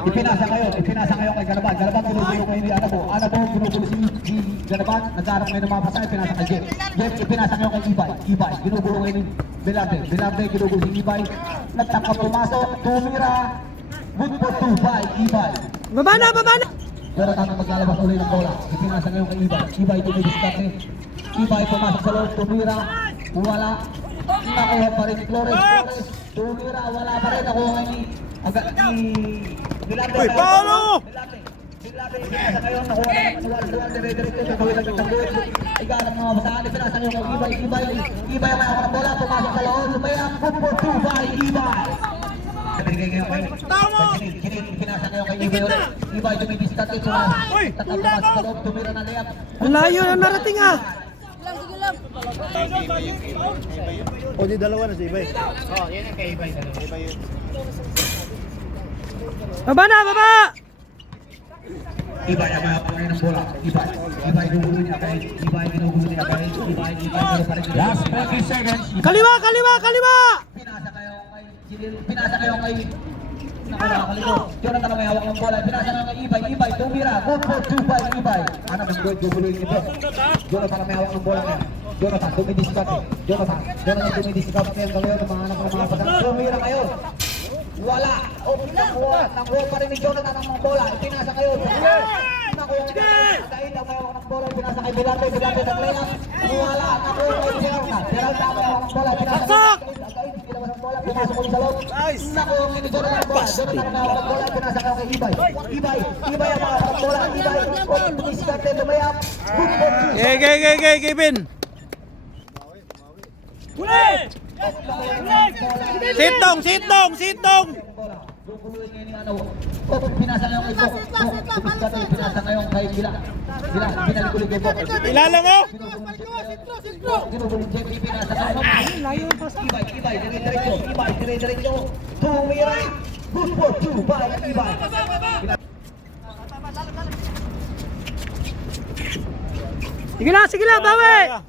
Ipinasa ngayon kay Ganaban. Ganaban ginugulo ko hindi Anabo. Anabo ginugulo si Ganaban. Nagkaroon ngayon ng mga pasay, ipinasa kay Jeff. Jeff ipinasa ngayon kay Ibay. Ibay ginugulo ngayon ni Belande. Belande ginugulo si Ibay. Nagtangkap pumasok, tumira. Good for 2 by Ibay. Baba na, baba na! Jonathan ang maglalabas ulit ng bola. Ipinasa ngayon kay Ibay. Ibay tumidiskarte. Ibay pumasok sa loob, tumira. Wala. Nakuha pa rin ni Flores. Flores. Tumira, wala pa rin. Nakuha ngayon ni Belande. Uy, Paolo! Belande, ipinasa ngayon. Nakuha na ng Waldo. Dire-diretso. Tagawin lang ng tagawin. Ikaw mga basahan. Ipinasa ngayon kay Ibay. Ibay ang mayroon ng bola. Pumasok sa loob. Lumaya. Good for 2 by Ibay. Pinasa ngayon kay Ibay ulit. Ibay tumidiskarte. Tatapos sa loob. Tumira na layap. Ang layo na narating ah! O di dalawa na si Ibay. Baba na, baba! Ibay ang mga pangalan ng bola. Ibay ginugulo niya kay Ibay pa rin. Last 20 seconds. Kaliwa, kaliwa, kaliwa! Pinasa kayo kay nakakaliko. Jonathan ang may hawak ng bola. Pinasa kayo kay Ibay. Tumira. Good for 2 by Ibay. Ano ng good guguluin ito? Jonathan ang may hawak ng bola ngayon. Jonathan tumidiskarte. Jonathan tumidiskarte ngayon ng mga anak ng mga patang. Tumira kayo. Wala. Nakuha pa rin ni Jonathan ang mga bola. Pinasa kayo. Nakuha ang hawak ng bola. Pinasa kay Belande. Belande nag-layup. Wala. Nakuha kay Jonathan. Gerald ang hawak ng bola. Pinasa kayo. Pumasok ulit sa loob. Nakuha ni Jonathan ang bola. Jonathan ang hawak ng bola. Pinasa kayo kay Ibay. Ibay ang hawak ng bola. Ibay. Tumiskarte. Lumayap. Good for 2. Kevin! Sitong! Guguluhin ngayon ni ano. Pinasa ngayon kay Bok. Pinasa ngayon kay Bila. Binalik ulit kay Bok. Ilala mo! Ginugulong Jeff. Pinasa ngayon. Ibay. Dire-diretso. Tumira. Good for 2 by Ibay. Sige na, bawi!